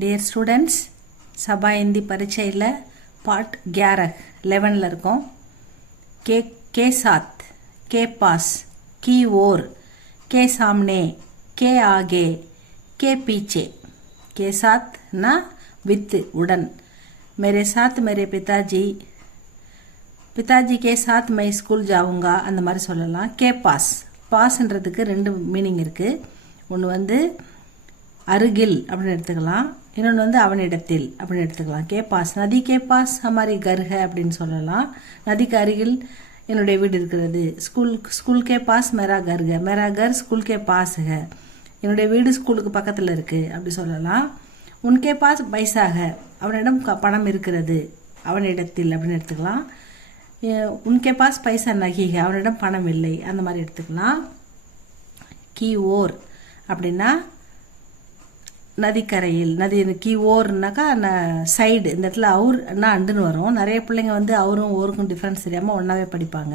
Dear students, சபா இந்தி பரீட்சையில் part 11 இருக்கோம். के साथ, के पास, की ओर, के सामने, के आगे, के पीछे. के साथ ना विथ उड़न. मेरे साथ मेरे पिताजी, पिताजी के साथ मैं स्कूल जाऊंगा அந்த மாதிரி சொல்லலாம். के पास, பாஸ்ன்றதுக்கு ரெண்டு மீனிங் இருக்குது. ஒன்று வந்து அருகில் அப்படின்னு எடுத்துக்கலாம், இன்னொன்று வந்து அவனிடத்தில் அப்படின்னு எடுத்துக்கலாம். கே பாஸ், நதி கே பாஸ் ஹமாரி கர் ஹை அப்படின்னு சொல்லலாம். நதிக்கு அருகில் என்னுடைய வீடு இருக்கிறது. ஸ்கூல் கே பாஸ் மேரா கர் ஹை, மேரா கர் ஸ்கூல் கே பாஸ் ஹை, என்னுடைய வீடு ஸ்கூலுக்கு பக்கத்தில் இருக்குது அப்படி சொல்லலாம். உன்கே பாஸ் பைசா ஹை, அவனிடம் பணம் இருக்கிறது அவனிடத்தில் அப்படின்னு எடுத்துக்கலாம். உன்கே பாஸ் பைசா நகி ஹை, அவனிடம் பணம் இல்லை அந்த மாதிரி எடுத்துக்கலாம். கி ஓர் அப்படின்னா நதிக்கரையில், நதி கி ஓர்னாக்கா சைடு. இந்த இடத்துல அவுர்னா அண்டுன்னு வரும். நிறைய பிள்ளைங்க வந்து அவரும் ஓருக்கும் டிஃப்ரென்ஸ் தெரியாமல் ஒன்றாவே படிப்பாங்க.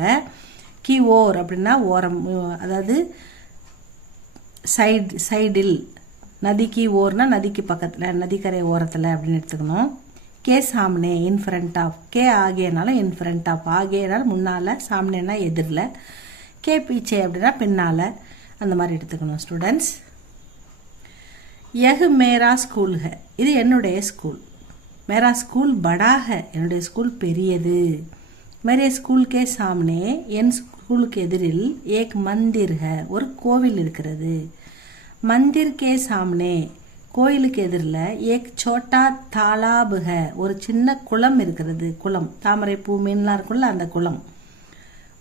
கி ஓர் அப்படின்னா ஓரம், அதாவது சைடில். நதிக்கு ஓர்னா நதிக்கு பக்கத்தில், நதிக்கரை ஓரத்தில் அப்படின்னு எடுத்துக்கணும். கே சாம்னே இன் ஃப்ரண்ட் ஆஃப், கே ஆகேனாலும் இன் ஃப்ரண்ட் ஆஃப், ஆகேனாலும் முன்னால், சாம்னேனா எதிரில், கே பீச்சே அப்படின்னா பின்னால், அந்த மாதிரி எடுத்துக்கணும் ஸ்டூடெண்ட்ஸ். यह मेरा स्कूल है, இது என்னுடைய ஸ்கூல். मेरा स्कूल बड़ा है, என்னுடைய ஸ்கூல் பெரியது. मेरे स्कूल के सामने, என் ஸ்கூலுக்கு எதிரில், एक मंदिर है, ஒரு கோவில் இருக்கிறது. मंदिर के सामने, கோயிலுக்கு எதிரில், एक छोटा तालाब है, ஒரு சின்ன குளம் இருக்கிறது. குளம், தாமரை பூ மீன்லாம் இருக்குல்ல அந்த குளம்.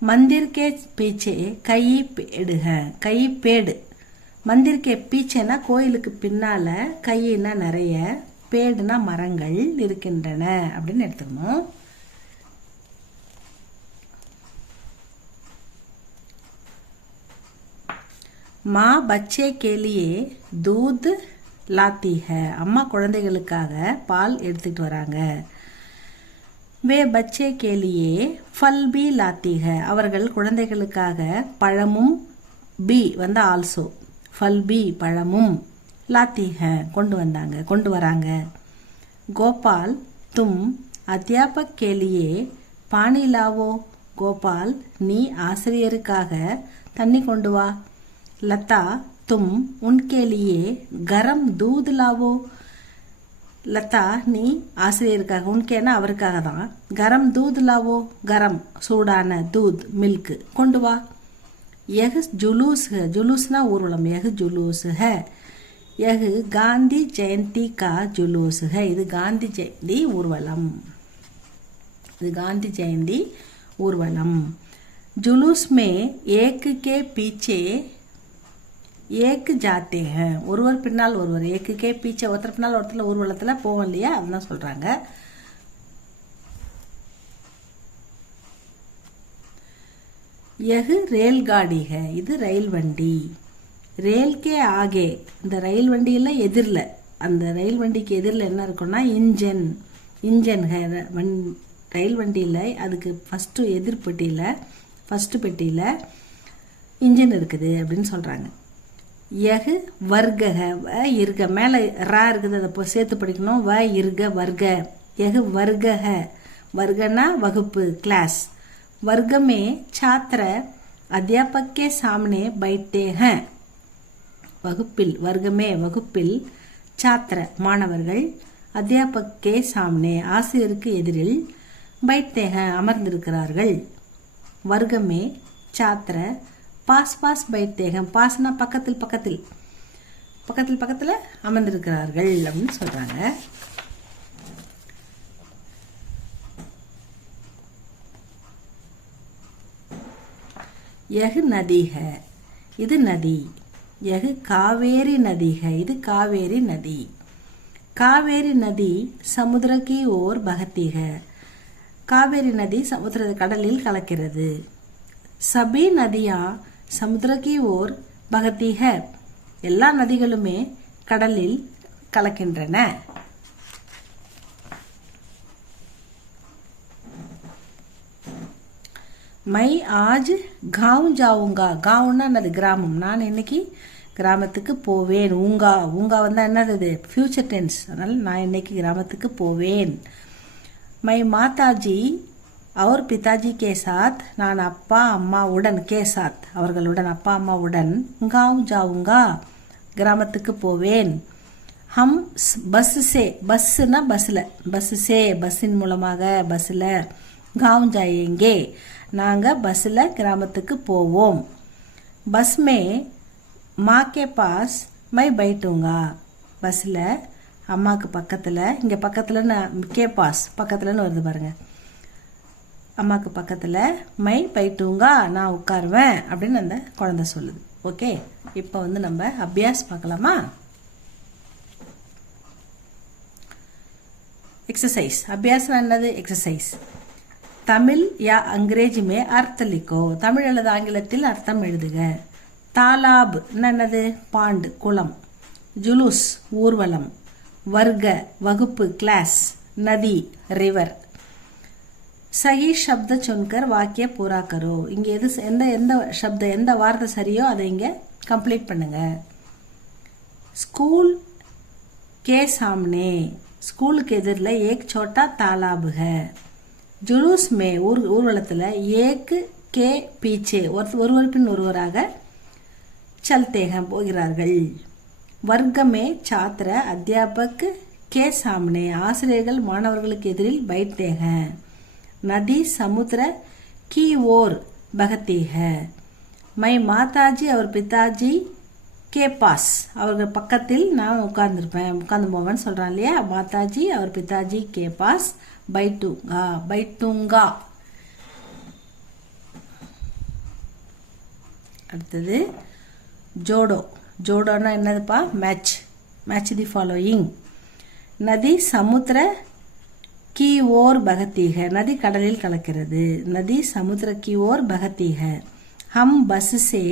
मंदिर के पीछे कई पेड़ है, कई पेड़. மந்திர் கே பீச்சேனா கோயிலுக்கு பின்னால், கையினா நிறைய, பேடுனா மரங்கள் இருக்கின்றன அப்படின்னு எடுத்துக்கணும். மா பச்சே கேலியே தூத் லாத்தி ஹை, அம்மா குழந்தைகளுக்காக பால் எடுத்துக்கிட்டு வராங்க. வே பச்சே கேலியே ஃபல் பி லாத்தி ஹை, அவர்கள் குழந்தைகளுக்காக பழமும், பி வந்து ஆல்சோ, फल भी பழமும், लाती है கொண்டு வந்தாங்க, கொண்டு வராங்க. गोपाल तुम अध्यापक के लिए पानी लावो, गोपाल நீ ஆசிரியருக்காக தண்ணி கொண்டு வா. लता तुम उनके लिए गरम दूध लावो, லதா நீ ஆசிரியருக்காக, உன்கேனா அவருக்காக தான், கரம் தூத் லாவோ, கரம் சூடான, தூத் மில்க் கொண்டு வா. यह जुलूस है, जुलूसना ஊர்வலம், यह जुलूस है. यह गांधी जयंती का जुलूस है, இது காந்தி ஜெயந்தி ஊர்வலம், இது காந்தி ஜெயந்தி ஊர்வலம். जुलूस में एक के पीछे एक जाते हैं, ஒருவர் பின்னால் ஒருவர், एक के पीछे ஒருத்தர் பின்னால் ஒருத்தர் ஊர்வலத்தில் போவோம் இல்லையா, அதுதான் சொல்கிறாங்க. यह रेलगाड़ी है, இது ரயில் வண்டி. ரயில் கே ஆகே, இந்த ரயில் வண்டியில் எதிரில், அந்த ரயில் வண்டிக்கு எதிரில் என்ன இருக்குன்னா இன்ஜன், இன்ஜன் ஹே. ரயில் வண்டியில் அதுக்கு ஃபஸ்ட்டு எதிர்பெட்டியில், ஃபஸ்ட்டு பெட்டியில் இன்ஜின் இருக்குது அப்படின்னு சொல்கிறாங்க. யஹ் வர்க வ இருக, மேலே ரா இருக்குது, அதை சேர்த்து படிக்கணும். வ இருக வர்க, யஹ் வர்க ஹ, வர்கனா வகுப்பு, கிளாஸ். वर्ग में छात्र अध्यापक के सामने बैठते हैं, வகுப்பில், வர்க்கமே வகுப்பில், छात्र மாணவர்கள், अध्यापक के सामने ஆசிரியருக்கு எதிரில், बैठते हैं அமர்ந்திருக்கிறார்கள். वर्ग में छात्र पास पास बैठते हैं, பாஸ்னா பக்கத்தில் பக்கத்தில், பக்கத்தில் பக்கத்தில் அமர்ந்திருக்கிறார்கள் அப்படின்னு சொல்கிறாங்க. यह नदी है, இது நதி. यह कावेरी नदी है, இது कावेरी नदी. कावेरी नदी समुद्र की ओर बहती है, कावेरी नदी समुद्र கடலில் கலக்கிறது. सभी नदियाँ समुद्र की ओर बहती है, எல்லா நதிகளுமே கடலில் கலக்கின்றன. मैं आज गाँव जाऊंगा, गाँवना नदी கிராமம், நான் இன்னைக்கு கிராமத்துக்கு போவேன். ஊங்கா ஊங்கா வந்தால் என்னது ஃபியூச்சர் டென்ஸ், அதனால் நான் இன்னைக்கு கிராமத்துக்கு போவேன். மை மாதாஜி और पिताजी के साथ நான் அப்பா அம்மாவுடன் கே சாத் அவர்களுடன் அப்பா அம்மாவுடன் गाँव जाऊंगा கிராமத்துக்கு போவேன். ஹம் பஸ் சே பஸ்னா பஸ்ஸில் பஸ் சே பஸ்ஸின் மூலமாக பஸ்ஸில் गाँव जाएंगे நாங்கள் பஸ்ஸில் கிராமத்துக்கு போவோம். பஸ் மே மா கே பாஸ் மை बैठूंगा பஸ்ஸில் அம்மாவுக்கு பக்கத்தில், இங்கே பக்கத்தில் கே பாஸ் பக்கத்தில்னு வருது பாருங்கள், அம்மாவுக்கு பக்கத்தில் மை பைட்டூங்கா நான் உட்காருவேன் அப்படின்னு அந்த குழந்தை சொல்லுது. ஓகே, இப்போ வந்து நம்ம அபியாஸ் பார்க்கலாமா? एक्सरसाइज अभ्यास என்னது एक्सरसाइज தமிழ் या अंग्रेजी में अर्थ लिखो தமிழ் அல்லது ஆங்கிலத்தில் அர்த்தம் எழுதுக. தாலாப் என்னது பாண்ட் குளம், ஜுலூஸ் ஊர்வலம், வர்க்க வகுப்பு கிளாஸ், நதி रिवर. सही शब्द चुनकर वाक्य पूरा करो இங்க எது எந்த शब्द எந்த வார்த்தை சரியோ அதை இங்க कंप्लीट பண்ணுங்க. स्कूल के सामने ஸ்கூலுக்கு எதிரில் एक छोटा तालाब है. जुलूस में ஊர்வலத்தில் एक के पीछे ஒருவர் பின் ஒருவராக चलते हैं போகிறார்கள். वर्ग में छात्र अध्यापक के सामने ஆசிரியர்கள் மாணவர்களுக்கு எதிரில் बैठते हैं. नदी समुद्र की ओर बहती है. मैं माताजी और पिताजी के पास அவர்கள் பக்கத்தில் நான் உட்கார்ந்து போவேன்னு சொல்றான் இல்லையா. மாதாஜி और पिताजी के पास बैठूंगा. அடுத்தது ஜோடோ. ஜோடோன்னா என்னதுப்பா? Match the following. நதி சமுத்திர की ओर बहती है नदी கடலில் கலக்கிறது. नदी समुद्र की ओर बहती है. हम बस से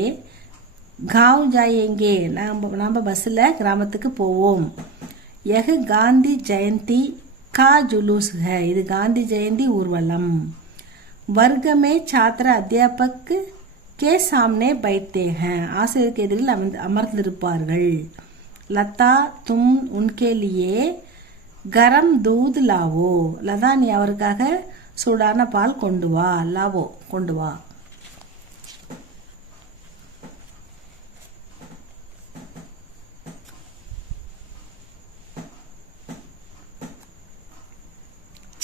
गाँव जाएंगे நாம் பஸ்ஸில் கிராமத்துக்கு போவோம். यह गांधी जयंती का जुलूस है இது காந்தி ஜெயந்தி ஊர்வலம். वर्ग में छात्र अध्यापक के सामने बैठते हैं ஆசிரியருக்கு எதிரில் அமர்ந்திருப்பார்கள். लता तुम उनके लिए गरम दूध लावो लता நீ அவருக்காக சூடான பால் கொண்டு வா. லாவோ கொண்டு வா.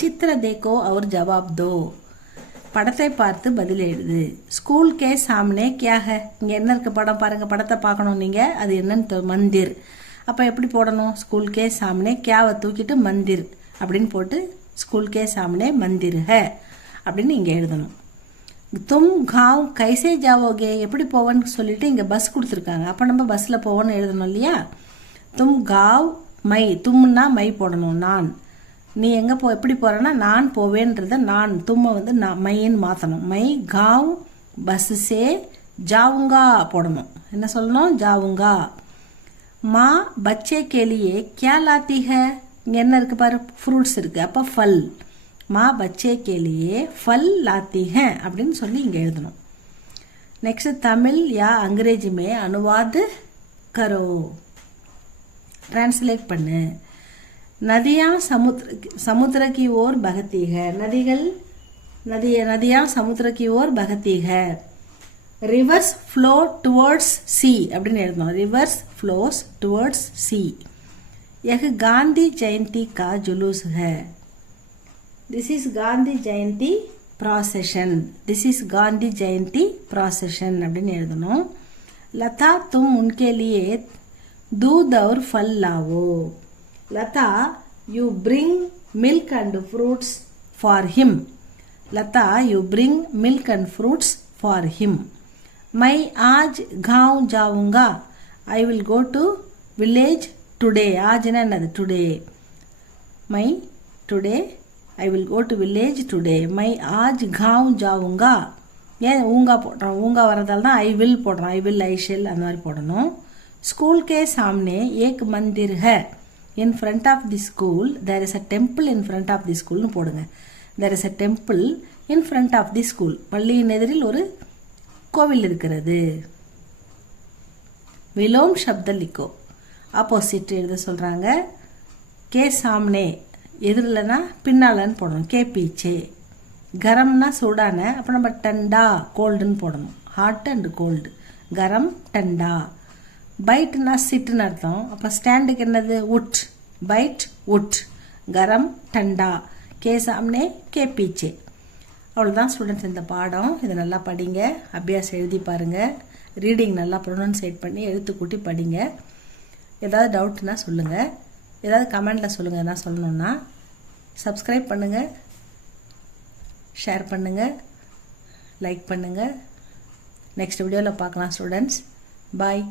चित्र देखो और जवाब दो படத்தை பார்த்து பதில் எழுது. ஸ்கூல் கே சாம்னே கியா ஹை இங்கே என்ன இருக்கு படம் பாருங்க, படத்தை பார்க்கணும் நீங்கள், அது என்னன்னு மந்திர். அப்போ எப்படி போடணும்? ஸ்கூல் கே சாம்னே கியாவை தூக்கிட்டு மந்திர் அப்படின்னு போட்டு ஸ்கூல் கே சாம்னே மந்திர் ஹே அப்படின்னு இங்கே எழுதணும். தும் காவ் கைசே ஜாவோகே எப்படி போவேன்னு சொல்லிட்டு இங்கே பஸ் கொடுத்துருக்காங்க, அப்போ நம்ம பஸ்ஸில் போவோன்னு எழுதணும் இல்லையா. தும் காவ் மை தும்னா மை போடணும். நான் நீ எங்கே எப்படி போகிறேன்னா நான் போவேன்றத நான் தும்மை வந்து நான் மைன்னு மாற்றணும். மை காவ் பஸ் சே ஜாவுங்கா போடணும். என்ன சொல்லணும்? ஜாவுங்கா. माँ बच्चे के लिए क्या लाती है இங்கே என்ன இருக்கு பாரு, ஃப்ரூட்ஸ் இருக்கு, அப்போ फल. माँ बच्चे के लिए फल लाती है அப்படின்னு சொல்லி இங்கே எழுதணும். नेक्स्ट तमिल या अंग्रेजी में अनुवाद करो ट्रांसलेट பண்ணு. नदियाँ समुद्र की ओर बहती है नदियाँ समुद्र की ओर बहती है. रिवर्स फ्लो टुवर्ड्स सी அப்படின்னு எழுதணும். रिवर्स फ्लोस टुवर्ड्स सी. यह गांधी जयंती का जुलूस है. This is Gandhi Jayanti procession. This is Gandhi Jayanti procession அப்படின்னு எழுதணும். लता तुम उनके लिए दूध और फल लाओ. लता you bring milk and fruits for him. Lata you bring milk and fruits for him. मैं आज गाँव जाऊंगा. I will go to village today. आज ना नद today. मैं today I will go to village today. मैं आज गाँव जाऊंगा. ஏன் ஊங்கா போடுறோம், ஊங்கா வரதால தான் ஐ வில் போடுறோம். ஐ வில் ஐ ஷெல் அந்த மாதிரி போடணும். स्कूल के सामने एक मंदिर है. in front of the school there is a temple in front of the school னு போடுங்க. there is a temple in front of the school. பள்ளியின் எதிரில் ஒரு கோவில் இருக்கிறது. विलोम शब्द लिखो ஆப்போசிட் எழுத சொல்கிறாங்க. கே சாம்னே எதிரில்னா பின்னாலன்னு போடணும். கே பீச்சே. கரம்னா சூடான, அப்போ நம்ம டண்டா கோல்டுன்னு போடணும். Hot and cold. கரம் டண்டா. பைட்னா சிட்டுன்னு அர்த்தம். அப்போ ஸ்டாண்டுக்கு என்னது உட். பைட் உட். கரம் டண்டா. கே சாம்னே கே பீச்சே. அவ்வளோதான் ஸ்டூடெண்ட்ஸ் இந்த பாடம். இதை நல்லா படிங்க, அபியாசம் எழுதி பாருங்கள். ரீடிங் நல்லா ப்ரொனன்சியேட் பண்ணி எழுத்து கூட்டி படிங்க. ஏதாவது டவுட்னா சொல்லுங்கள். ஏதாவது கமெண்டில் சொல்லுங்கள். என்ன சொல்லணுன்னா சப்ஸ்கிரைப் பண்ணுங்கள், ஷேர் பண்ணுங்கள், லைக் பண்ணுங்கள். நெக்ஸ்ட் வீடியோவில் பார்க்கலாம் ஸ்டூடெண்ட்ஸ். பாய்.